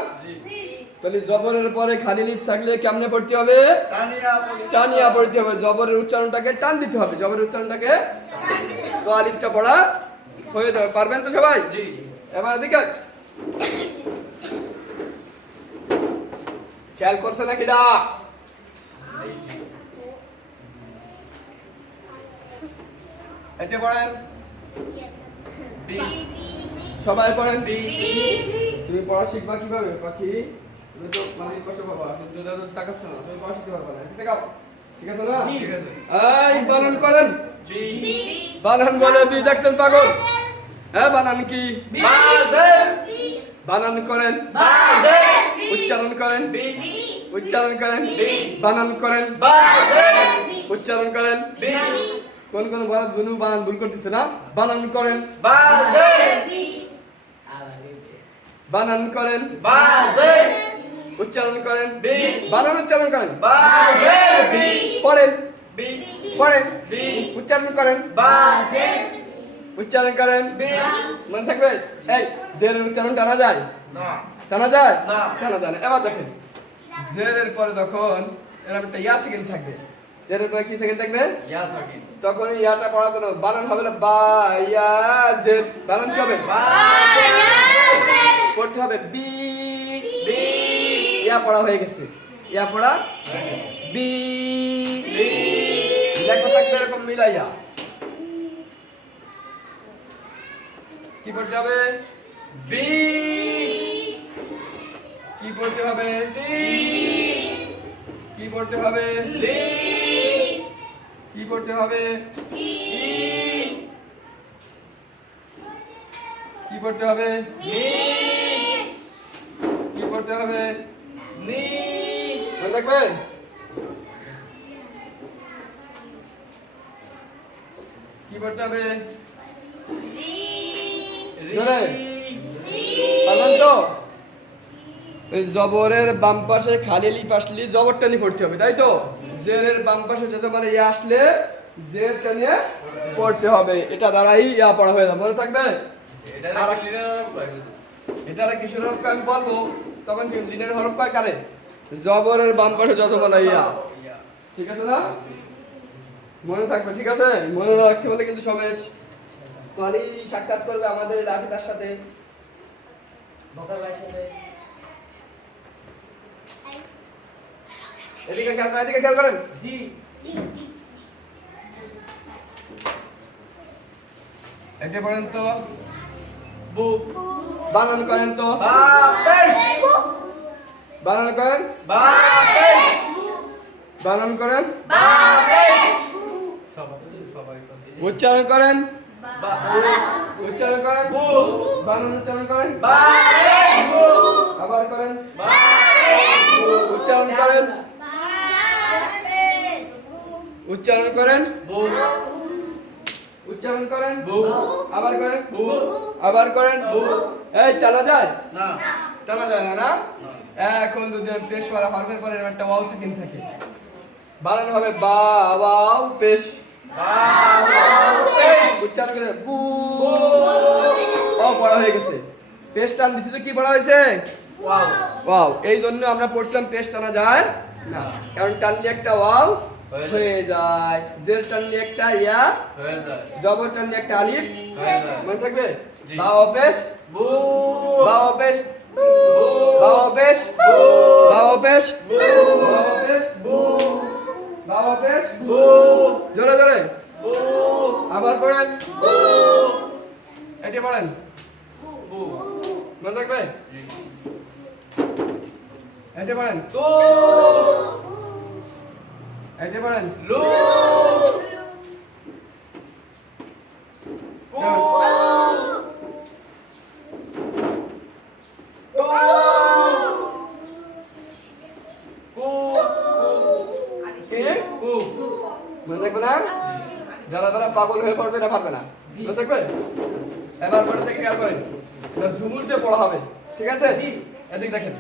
তাহলে জবরের পরে খালি লিপ থাকলে কেমনে পড়তে হবে? তানিয়া পড়ি টানিয়া পড়তে হবে। জবরের উচ্চারণটাকে টান দিতে হবে, জবরের উচ্চারণটাকে, তো আলিফটা পড়া হয়ে যাবে। পারবেন তো সবাই? জি এবার এদিকে খেয়াল করছে নাকি ডা? এটা পড়েন, বি সবাই পড়েন। বি তুমি পড়া শিখবা কিভাবে পাখি? তুমি তো মানে কষ্ট পাবা, কিন্তু যদি টাকা শোনা তুমি পড়া শিখতে পারবা না। ঠিক আছে, ঠিক আছে না? ঠিক আছে। এই বানান করেন, বি বানান বলে বি দেখছেন পাগল? হ্যাঁ, বানান কি? বাজের বানান করেন, বাজের উচ্চারণ করেন, বি উচ্চারণ করেন, বি বানান করেন, বাজের উচ্চারণ করেন। বি কোন কোন বড় দুনু বানান ভুল করতেছে না? বানান করেন, বাজের বানান করেন, বাজের উচ্চারণ করেন, বি বানান উচ্চারণ করেন, বাজের বি পড়েন, বি পড়েন, বি উচ্চারণ করেন, বাজের উচ্চারণ করেন। বি মনে থাকবে? এই জেরের উচ্চারণ টানা যায়? না টানা যায়? না। টানা যায় না। এবার দেখেন, জেরের পরে তখন এরকম একটা ইয়া সেকেন্ড থাকবে, জেরের পরে কি সেকেন্ড থাকবে? ইয়া সাকি তখন ইয়াটা পড়ার জন্য বানান হবে না বা ইয়া জের, বানান কি হবে? পড়তে হবে বি, বি ইয়া পড়া হয়ে গেছে, ইয়া পড়া বি, বি লেখা থাকবে এরকম মিলাইয়া। কি পড়তে হবে? বি কি পড়তে হবে? তি কি পড়তে হবে? লি কি পড়তে হবে? ই কি পড়তে হবে? নি কি পড়তে হবে? নি মনে থাকবে? কি পড়তে হবে? জোরে। পারবেন তো? এই জবরের বাম পাশে খালি লিপ আসলে জবরটা নিয়ে পড়তে হবে, তাই তো? জেরের বাম পাশে যত মানে ইয়া আসলে জেরটা নিয়ে পড়তে হবে, এটা দ্বারাই ইয়া পড়া হয়ে যাবে, মনে থাকবে? এটা আর ক্লিয়ার এটা আর কিশোর হরফ আমি বলবো, তখন জিনের হরফ পায় কারে? জবরের বাম পাশে যত মানে ইয়া ঠিক আছে না? মনে থাকবে, ঠিক আছে? মনে রাখতে হলে কিন্তু সবাই কালই সাক্ষাৎ করবে আমাদের রাফিদার সাথে। বকার ভাইয়ের সাথে। এদিকে খেয়াল করেন, এদিকে খেয়াল করেন। জি। এটা পড়েন তো। বুক বানান করেন তো। বাপেশ বানান করেন। বাপেশ বানান করেন। বাপেশ সবাই উচ্চারণ করেন। বাপেশ উচ্চারণ করেন। বুক বানান উচ্চারণ করেন। বাপেশ বুক আবার করেন। বাপেশ উচ্চারণ করেন। উচ্চারণ করেন। বুক উচ্চারণ করেন। বুক আবার করেন। বুক আবার করেন। বুক এই টানা যায়? না টানা যায় না, না? এখন যদি পেশ করা হরফের পরে এরকম একটা ওয়াও সেকেন্ড থাকে, বানানো হবে বা ওয়াও পেশ। বাপেশ উচ্চারণ করে বু। ও পড়া হয়ে গেছে। পেশ টান দিতে তো কি পড়া হয়েছে? Wow wow. এই জন্য আমরা পড়ছিলাম পেশ টানা যায় না, কারণ টানলে একটা ওয়াও হয়ে যায়, জের টানলে একটা ইয়া, হয়ে যায় জবর টানলে একটা আলিফ। হয়ে যায় মনে থাকবে? জি। বা ও পেশ, বুক বা ও পেশ, বুক বা ও পেশ, বা ও পেশ, বা ও পেশ, বুক বা ও পেশ। বুক জোরে জোরে বুক আবার পড়েন। বুক এটা পড়েন। বুক মনে থাকবে? এটা পড়েন। তু এটা পড়েন। লু কু তু কু কে কু মনে থাকবে না? যারা যারা পাগল হয়ে পড়বে না পারবে না। মনে থাকবে? এবার পড়ে থেকে খেয়াল করেন, এটা ঝুমুর দিয়ে পড়া হবে, ঠিক আছে? জি। এদিক দেখেন।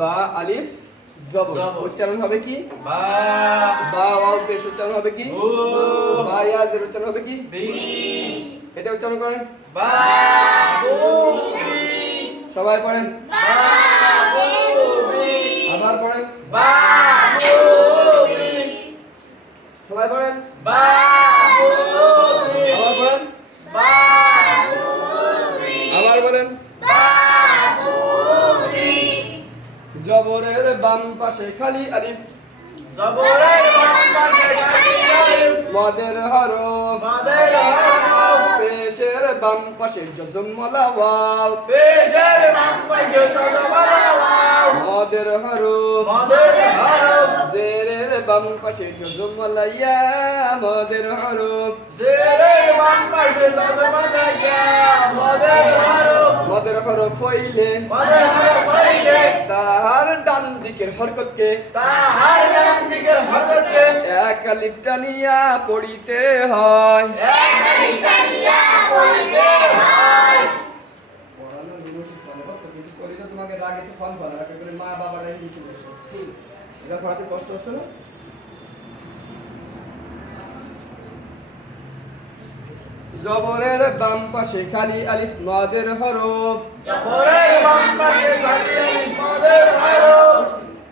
বা আলিফ জবর জবর। উচ্চারণ হবে কি? বা বা ওয়াও পেশ উচ্চারণ হবে কি? বু বা ইয়া জের উচ্চারণ হবে কি? বি এটা উচ্চারণ করেন। বা বু বি সবাই পড়েন। বা বু বি আবার পড়েন। বা বু বি সবাই পড়েন। বা বু বি আবার পড়েন। বা বু বি আবার বলেন। বা বু বি জবরের বাম পাশে খালি আলিফ, জবরের বাম পাশে খালি আলিফ মদের হরফ, মাদের হরফ পেশের বাম পাশে জজম ওয়ালা ওয়াও, পেশের বাম পাশে তদবালা ওয়াও মদের হরফ, মাদের হরফ জেরের বাম পাশে জজম ওয়ালা ইয়া, মদের হরফ, জেরের বাম পাশে তদবালা ইয়া মাদের হরফ মদের হরফ হইলে মাদের হরফ হইলে তাহার ডান দিকের হরকতকে তাহার ডান দিকের হরকতকে এক আলিফ টানিয়া পড়িতে হয়। এক আলিফ টানিয়া পড়িতে হয় পড়ানো নিমোশিক ফল কষ্ট কিছু করি তো তোমাকে রাগে তো ফল ফল রাখে করে মা বাবারাই নিচে বসে ঠিক এটা পড়াতে কষ্ট হচ্ছে না? জবরের বাম পাশে খালি আলিফ মাদের হরফ, জবরের বাম পাশে খালি আলিফ মাদের হরফ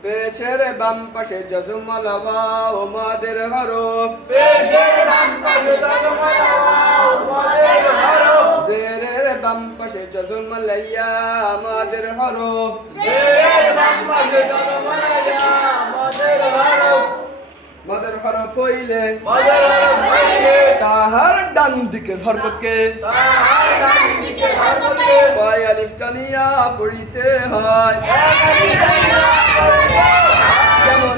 পেশের বাম পাশে জজম ওয়ালা ওয়াও মাদের হরফ, পেশের বাম পাশে তদবালা ওয়াও মাদের হরফ জেরের বাম পাশে জজম ওয়ালা ইয়া মাদের হরফ, জেরের বাম পাশে তদবালা ইয়া মাদের হরফ মাদের হরফ হইলে মাদের হরফ হইলে তাহার ডান দিকের হরকতকে তাহার ডান দিকের হরকতকে কয় আলিফ টানিয়া পড়িতে হয়। এক আলিফ টানিয়া পড়িতে হয় যেমন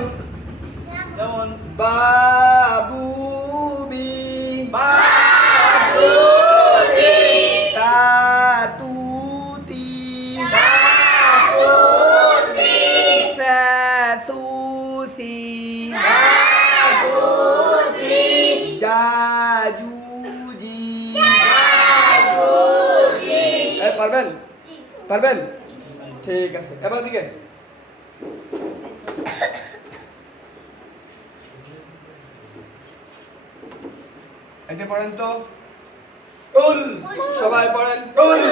যেমন বাবুবি, বাবুবি তাতুতি, তাতুতি ফাসুসি, তাতুসি জাজুজি। তাতুজি পারবেন? পারবেন? ঠিক আছে, এবার দিকে এটা পড়েন তো, উল সবাই পড়েন, উল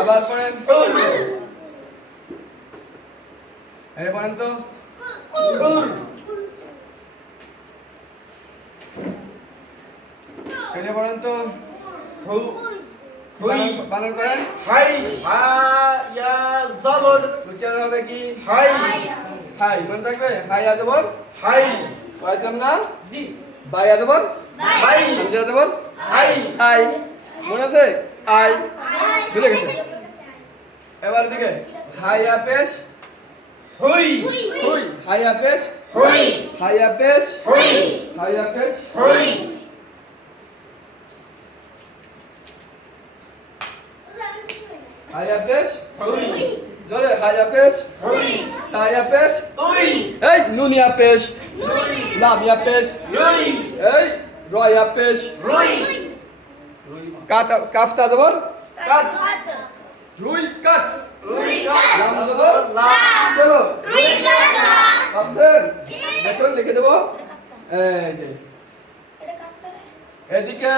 আবার পড়েন, উল এটা পড়েন তো, উল এটা পড়েন তো, হু হুই বানান করেন, হাই হা ইয়া জবর উচ্চারণ হবে কি? হাই হাই, মনে থাকবে? হাই আজবর, হাই পড়াইছিলাম না? জি বাই আজবর, হাই হামজা আজবর, হাই আই, মনে আছে? আই, বুঝে গেছে? এবার দিকে হাইয়া পেশ, হুই হুই, হাইয়া পেশ, হুই হাইয়া পেশ, হুই হাইয়া পেশ, হুই হাইয়া পেশ, হুই জোরে হাইয়া পেশ, হুই তাইয়া পেশ, তুই এই নুনিয়া পেশ, নুই লামিয়া পেশ, নুই এই রয়া পেশ, রুই রুই কাফতা জবর, কাট রুই কাট, রুই কাট লাম জবর, লা চলো রুই কাটা ভাবছেন? দেখুন লিখে দেবো, এই যে এদিকে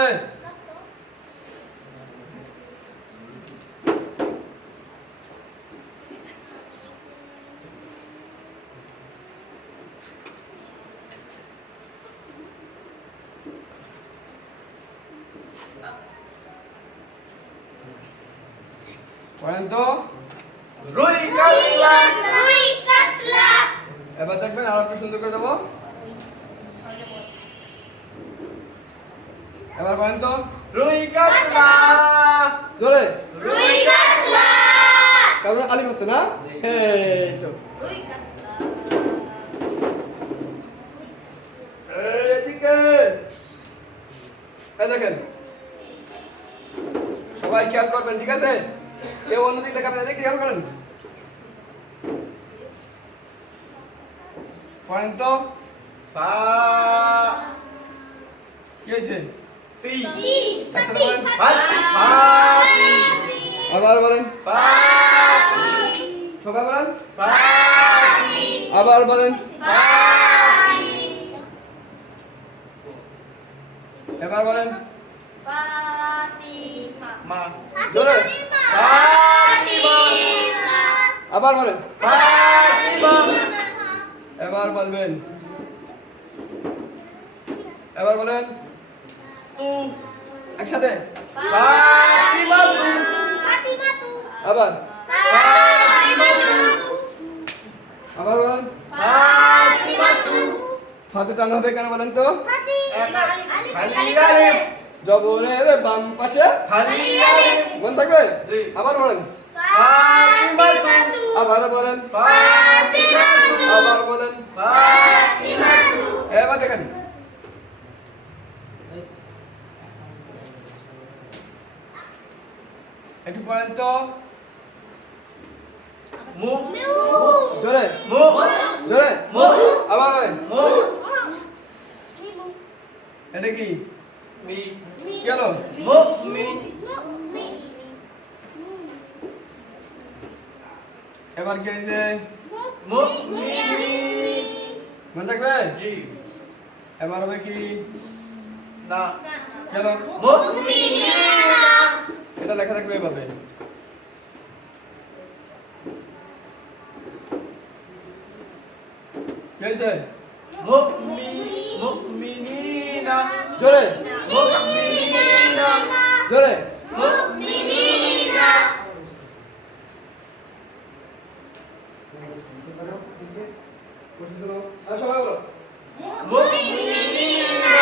পড়েন তো, রুই কাটলা রুই কাতলা এবার দেখবেন আরো একটু সুন্দর করে দেবো, এবার পড়েন তো, রুই কাটলা জোরে, রুই কাতলা কারণ আলিম আছে না? এই তো, রুই কাতলা এদিকে এই দেখেন, সবাই খেয়াল করবেন, ঠিক আছে? কেউ অন্যদিকে দেখাবেন, এদিকে খেয়াল করেন, পড়েন তো, ফা কি হয়েছে? তি একসাথে বলেন, ফাতি ফাতি আবার বলেন, ফাতি সবাই বলেন, ফাতি আবার বলেন, এবার বলেন, ফাতিমা মা জোরে, ফাতিমা আবার বলেন, ফাতিমা এবার বলবেন, এবার বলেন, তু একসাথে, ফাতিমা তু ফাতিমা তু আবার, ফাতিমা তু আবার বলেন, ফাতিমা তু ফাতে টান হবে কেন বলেন তো? ফাতি খালি আলিফ জবরের বাম পাশে খালি আলিফ মনে থাকবে, জি। আবার বলেন, ফাতিমা তু আবার বলেন, ফাতিমা তু আবার বলেন, ফাতিমা তু এবার দেখেন, একটু পড়েন তো, মু জোরে, মু জোরে, মু আবার বলেন, মু এটা কি? মি কি হলো? মু মি এবার কি হয়েছে? মু মি মনে থাকবে? জি এবার হবে কি? না কি হলো? মুমিনিনা এটা লেখা থাকবে এভাবে, কি হয়েছে? মুমিনিনা জোরে, মুমিনিনা জোরে, মুমিনিনা আর সবাই বলো, মুমিনিনা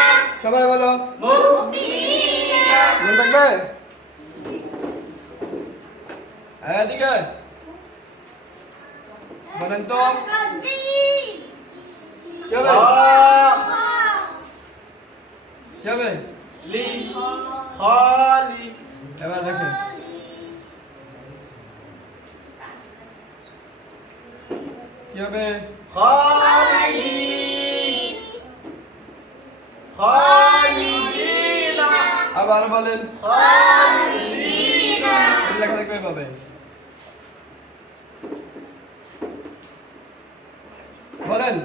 সবাই বলো, মুমিনিনা মনে থাকবে? এদিকে বলেন তো, কি হবে? কি হবে? লি খালি এবার দেখেন, কি হবে? খালিদিন খালিদিনা আবার বলেন, খালিদিনা এটা লেখা থাকবে এভাবে, বলেন,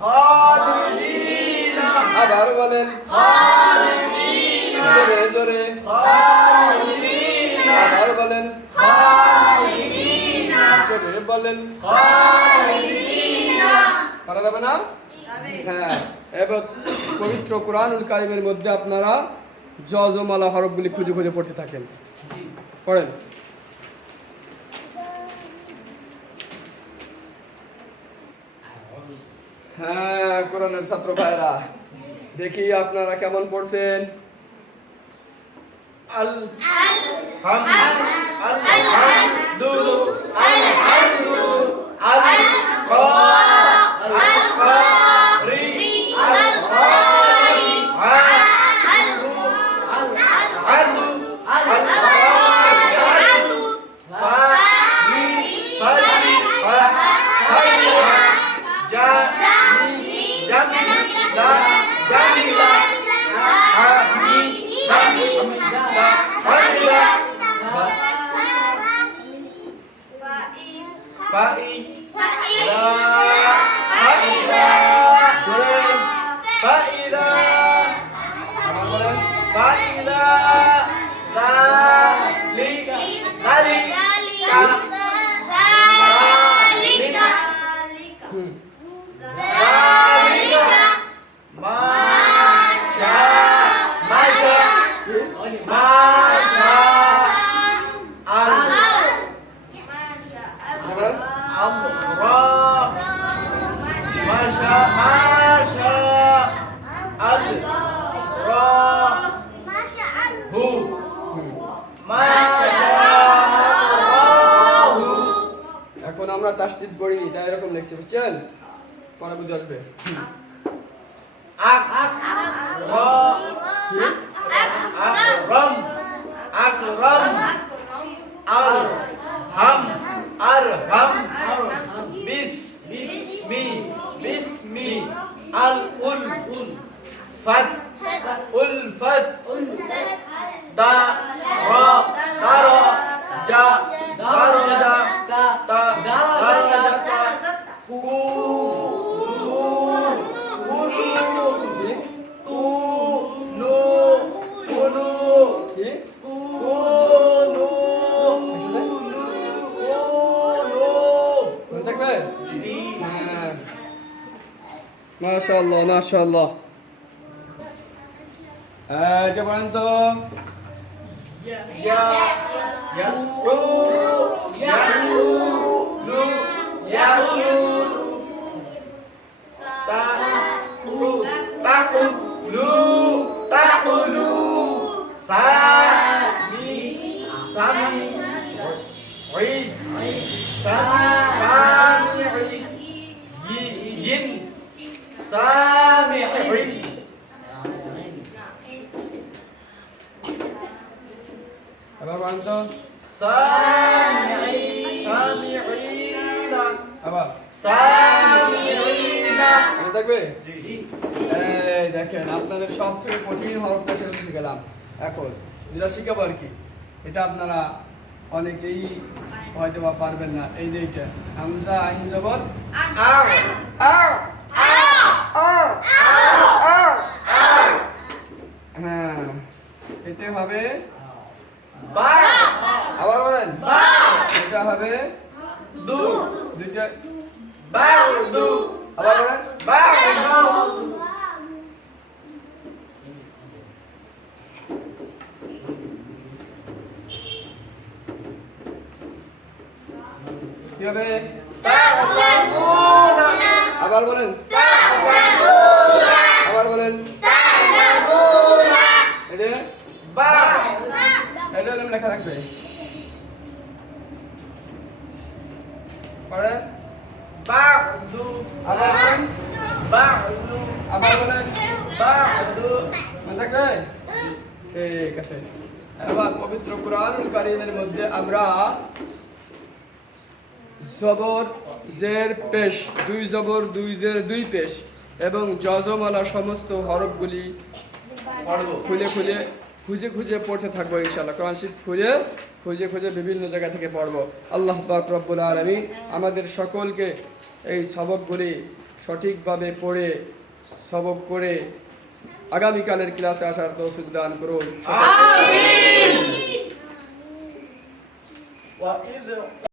খালিদিনা আবার বলেন, খালিদিনা জোরে জোরে خالدين আবার বলেন خالدين জোরে বলেন خالدين পারা যাবে না? হ্যাঁ, এবং পবিত্র কোরআনুল কারিমের মধ্যে আপনারা জজমালা হরফগুলি খুঁজে খুঁজে পড়তে থাকেন। পড়েন। হ্যাঁ, কোরআনের ছাত্র ভাইরা, দেখি আপনারা কেমন পড়ছেন। এখন আমরা তাসদীদ পড়িনি, এটা এরকম লিখছি, বুঝছেন? পরে বুঝে আসবে। মাশাআল্লাহ মাশাআল্লাহ। এটা বলেন তো, আবার বলেন তো, আবার মনে থাকবে? এই দেখেন, আপনাদের সব থেকে কঠিন হরফটা সেটা শিখে গেলাম। এখন যেটা শিখাবো আর কি, এটা আপনারা অনেকেই হয়তো বা পারবেন না। এই যে এটা হামজা আইন জবর হ্যাঁ, এটা হবে আবার বলেন, এটা হবে দুইটা আবার বলেন কি হবে? আবার বলেন আবার বলেন এটা লেখা রাখবে। পড়েন আবার বলেন আবার বলেন মনে থাকবে? ঠিক আছে। এবার পবিত্র কোরআনুল কারীমের মধ্যে আমরা জবর জের পেশ, দুই জবর দুই জের দুই পেশ এবং যজমালা সমস্ত হরফগুলি খুলে খুলে খুঁজে খুঁজে পড়তে থাকবো ইনশাআল্লাহ। কোরআন শরীফ খুঁজে খুঁজে খুঁজে বিভিন্ন জায়গা থেকে পড়বো। আল্লাহ পাক রব্বুল আলামিন আমাদের সকলকে এই সবকগুলি সঠিকভাবে পড়ে সবক করে আগামীকালের ক্লাসে আসার তৌফিক দান করুন। وإذ